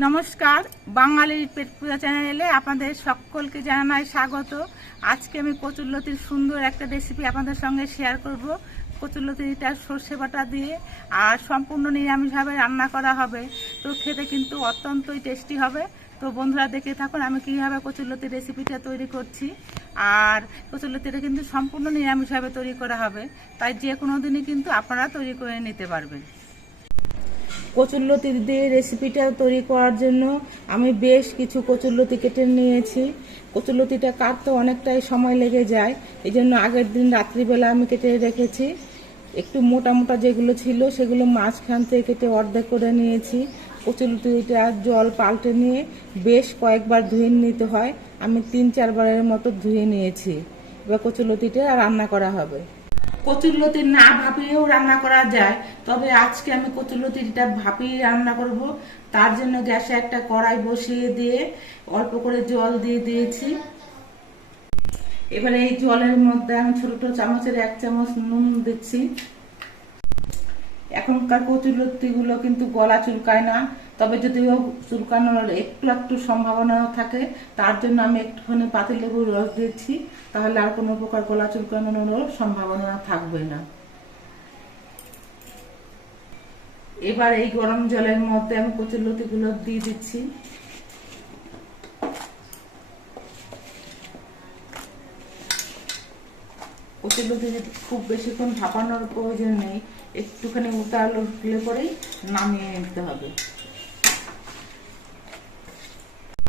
নমস্কার বাঙালির পেট পূজা চ্যানেলে আপনাদের সকলকে জানাই স্বাগত। আজকে আমি কচুরলতির সুন্দর একটা রেসিপি আপনাদের সঙ্গে শেয়ার করব। কচুরলতিটা সর্ষে বাটা দিয়ে আর সম্পূর্ণ নিরামিষভাবে রান্না করা হবে। তো খেতে কিন্তু অত্যন্তই টেস্টি হবে। তো বন্ধুরা দেখে থাকুন আমি কীভাবে কচুরলতির রেসিপিটা তৈরি করছি। আর কচুরলতিটা কিন্তু সম্পূর্ণ নিরামিষভাবে তৈরি করা হবে। তাই যে কোনো দিনই কিন্তু আপনারা তৈরি করে নিতে পারবেন। কচুরলতি দিয়ে রেসিপিটা তৈরি করার জন্য আমি বেশ কিছু কচুরলতি কেটে নিয়েছি। কচুরলতিটা কাটতে অনেকটাই সময় লেগে যায় এই জন্য আগের দিন রাত্রিবেলা আমি কেটে রেখেছি। একটু মোটা মোটা যেগুলো ছিল সেগুলো মাঝখান থেকে কেটে অর্ধেক করে নিয়েছি। কচুরলতিটা জল পাল্টে নিয়ে বেশ কয়েকবার ধুয়ে নিতে হয়। আমি তিন চারবারের মতো ধুয়ে নিয়েছি। এবার কচুরলতিটা রান্না করা হবে। কচুরলতি না ভাপিয়েও রান্না করা যায়, তবে আজকে আমি কচুরলতিটা ভাপিয়ে রান্না করব। তার জন্য গ্যাসে একটা কড়াই বসিয়ে দিয়ে অল্প করে জল দিয়ে দিয়েছি। এবারে এই জলের মধ্যে আমি ছোট ছোট চামচের এক চামচ নুন দিচ্ছি। এখনকার কচুরলতিগুলো কিন্তু গলা চুলকায় না। তবে যদিও চুলকানোর একটু একটু সম্ভাবনা থাকে, তার জন্য আমি একটুখানি পাতিলেবুর রস দিচ্ছি তাহলে আর কোনো প্রকার গলা চুলকানোর সম্ভাবনা থাকবে না। এবার এই গরম জলের মধ্যে আমি কচুরলতিগুলো দিয়ে দিচ্ছি। কচুরলতি খুব বেশিক্ষণ ভাপানোর প্রয়োজন নেই, একটুখানি উতাল উঠলে পরেই নামিয়ে নিতে হবে।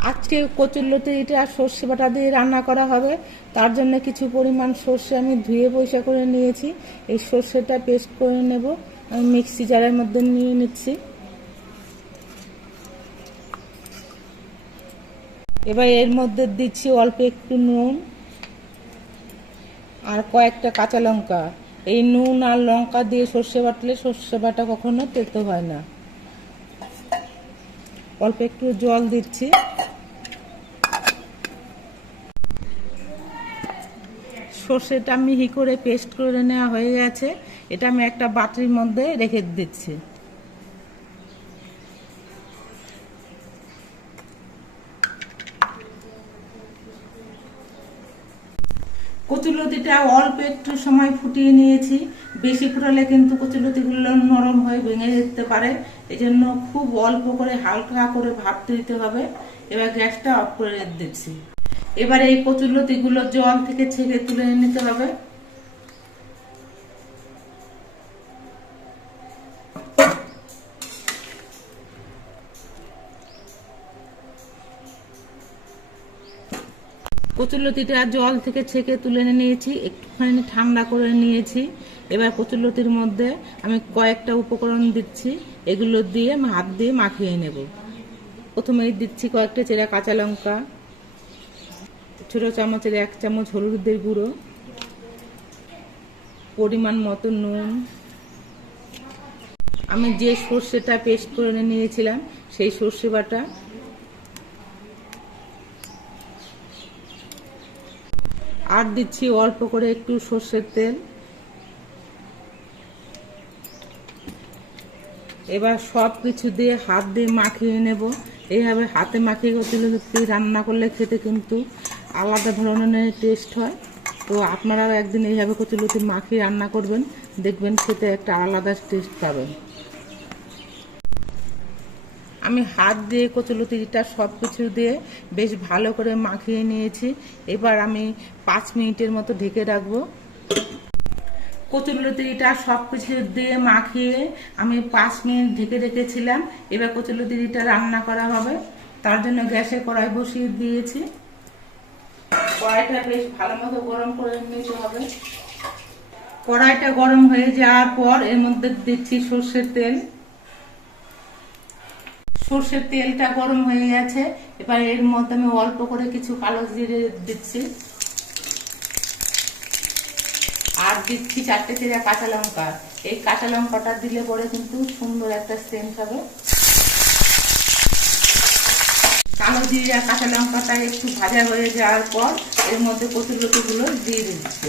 আজকে কচুরলতিটা সর্ষে বাটা দিয়ে রান্না করা হবে। তার জন্য কিছু পরিমাণ সর্ষে আমি ধুয়ে পয়সা করে নিয়েছি। এই সর্ষেটা পেস্ট করে নেব। আমি মিক্সি জারের মধ্যে নিয়ে নিচ্ছি। এবার এর মধ্যে দিচ্ছি অল্প একটু নুন আর কয়েকটা কাঁচা লঙ্কা। এই নুন আর লঙ্কা দিয়ে সর্ষে বাটলে সর্ষে বাটা কখনো তেতো হয় না। অল্প একটু জল দিচ্ছি। সর্ষেটা মিহি করে পেস্ট করে নেওয়া হয়ে গেছে। এটা আমি একটা বাটির মধ্যে রেখে দিচ্ছি। কচুলতিটা অল্প একটু সময় ফুটিয়ে নিয়েছি। বেশি ফুটালে কিন্তু কচুলতিগুলো নরম হয়ে ভেঙে যেতে পারে। এই জন্য খুব অল্প করে হালকা করে ভাবতে দিতে হবে। এবার গ্যাসটা অফ করে দিচ্ছি। এবার এই কচুলতিগুলো জল থেকে ছেঁকে তুলে নিতে হবে। কচুরলতিটা জল থেকে ছেঁকে তুলে নিয়েছি, একটুখানি ঠান্ডা করে নিয়েছি। এবার কচুরলতির মধ্যে আমি কয়েকটা উপকরণ দিচ্ছি, এগুলো দিয়ে হাত দিয়ে মাখিয়ে নেব। প্রথমেই দিচ্ছি কয়েকটা চেরা কাঁচা লঙ্কা ছোটো চামচের এক চামচ হলুদের গুঁড়ো, পরিমাণ মতো নুন। আমি যে সর্ষেটা পেস্ট করে নিয়েছিলাম, সেই সর্ষে বাটা। আর দিচ্ছি অল্প করে একটু সর্ষের তেল। এবার সব কিছু দিয়ে হাত দিয়ে মাখিয়ে নেব। এইভাবে হাতে মাখিয়ে কচুলতি রান্না করলে খেতে কিন্তু আলাদা ধরনের টেস্ট হয়। তো আপনারাও একদিন এইভাবে কচুলতি মাখিয়ে রান্না করবেন, দেখবেন খেতে একটা আলাদা টেস্ট পাবেন। আমি হাত দিয়ে কচুলতিটা সব কিছু দিয়ে বেশ ভালো করে মাখিয়ে নিয়েছি। এবার আমি পাঁচ মিনিটের মতো ঢেকে রাখব। কচুরলতিটা সব কিছু দিয়ে মাখিয়ে আমি পাঁচ মিনিট ঢেকে রেখেছিলাম। এবার কচুরলতিটা রান্না করা হবে। তার জন্য গ্যাসে কড়াই বসিয়ে দিয়েছি। কড়াইটা বেশ ভালো মতো গরম করে নিতে হবে। কড়াইটা গরম হয়ে যাওয়ার পর এর মধ্যে দিচ্ছি সর্ষের তেল। সর্ষের তেলটা গরম হয়ে গেছে। এবার এর মধ্যে আমি অল্প করে কিছু কালো জিরে দিচ্ছি। আর দিচ্ছি চারটে চেরা কাঁচা লঙ্কা। এই কাঁচা লঙ্কাটা দিলে পরে কিন্তু সুন্দর একটা সেন্ট হবে। কালো জিরা কাঁচা লঙ্কাটা একটু ভাজা হয়ে যাওয়ার পর এর মধ্যে কচুর লতিগুলো দিয়ে দিচ্ছে।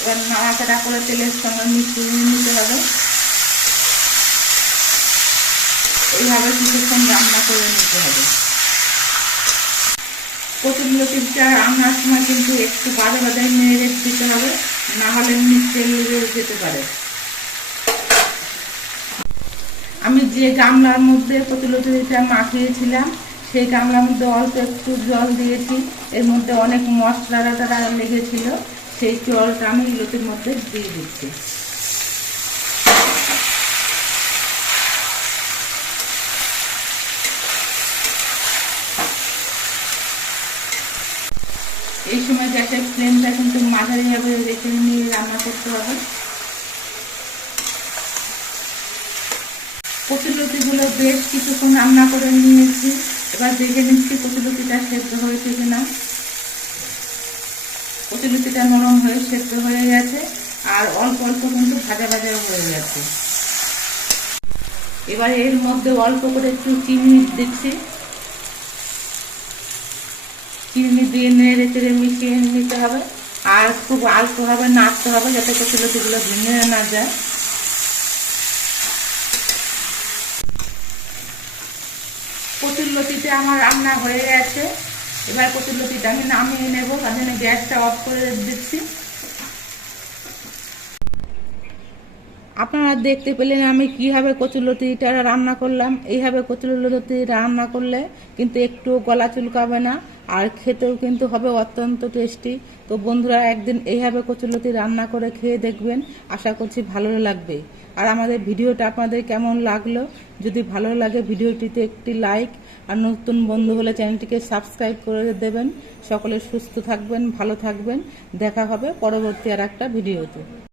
এবার নাড়াচাড়া করে তেলের সঙ্গে মিশিয়ে নিতে হবে। এইভাবে কিছুক্ষণ রান্না করে নিতে হবে। কচুর লতিটা রান্নার সময় কিন্তু একটু বাদে বাদে নেড়ে দিতে হবে, না হলে লেগে যেতে পারে। আমি যে গামলার মধ্যে কচুলতিটা মাখিয়েছিলাম সেই গামলার মধ্যে অল্প একটু জল দিয়েছি, এর মধ্যে অনেক মশলা টারা লেগেছিল, সেই জলটা আমি লতির মধ্যে দিয়ে দিচ্ছি। এই সময় গ্যাসের ফ্লেমটা কিন্তু মাঝারিভাবে রেখে নিয়ে রান্না করতে হবে। কচুলতিগুলো বেশ কিছুক্ষণ রান্না করে নিয়েছি। এবার দেখে নিচ্ছি কচুলতিটা সেদ্ধ হয়েছে কিনা। কচুলতিটা নরম হয়ে সেদ্ধ হয়ে গেছে, আর অল্প অল্প কিন্তু ভাজা ভাজা হয়ে গেছে। এবার এর মধ্যে অল্প করে একটু চিনি দিচ্ছি। চিনি দিয়ে নেড়ে চেড়ে মিশিয়ে নিতে হবে। আর খুব আলতোভাবে নাড়তে হবে যাতে কচুলতিগুলো ভেঙে না যায়। কচুরলতিতে আমার রান্না হয়ে গেছে। এবার কচুরলতিটা আমি নামিয়ে নেব। তার জন্য গ্যাসটা অফ করে দিচ্ছি। আপনারা দেখতে পেলেন আমি কীভাবে কচুরলতিটা রান্না করলাম। এইভাবে কচুরলতি রান্না করলে কিন্তু একটু গলা চুলকাবে না। আর খেতেও কিন্তু হবে অত্যন্ত টেস্টি তো বন্ধুরা, একদিন এইভাবে কচুরলতি রান্না করে খেয়ে দেখবেন। আশা করছি ভালো লাগবে। আর আমাদের ভিডিওটা আপনাদের কেমন লাগল? যদি ভালো লাগে ভিডিওটিতে একটি লাইক আর নতুন বন্ধু হলে চ্যানেলটিকে সাবস্ক্রাইব করে দেবেন। সকলে সুস্থ থাকবেন, ভালো থাকবেন। দেখা হবে পরবর্তী আর একটা ভিডিওতে।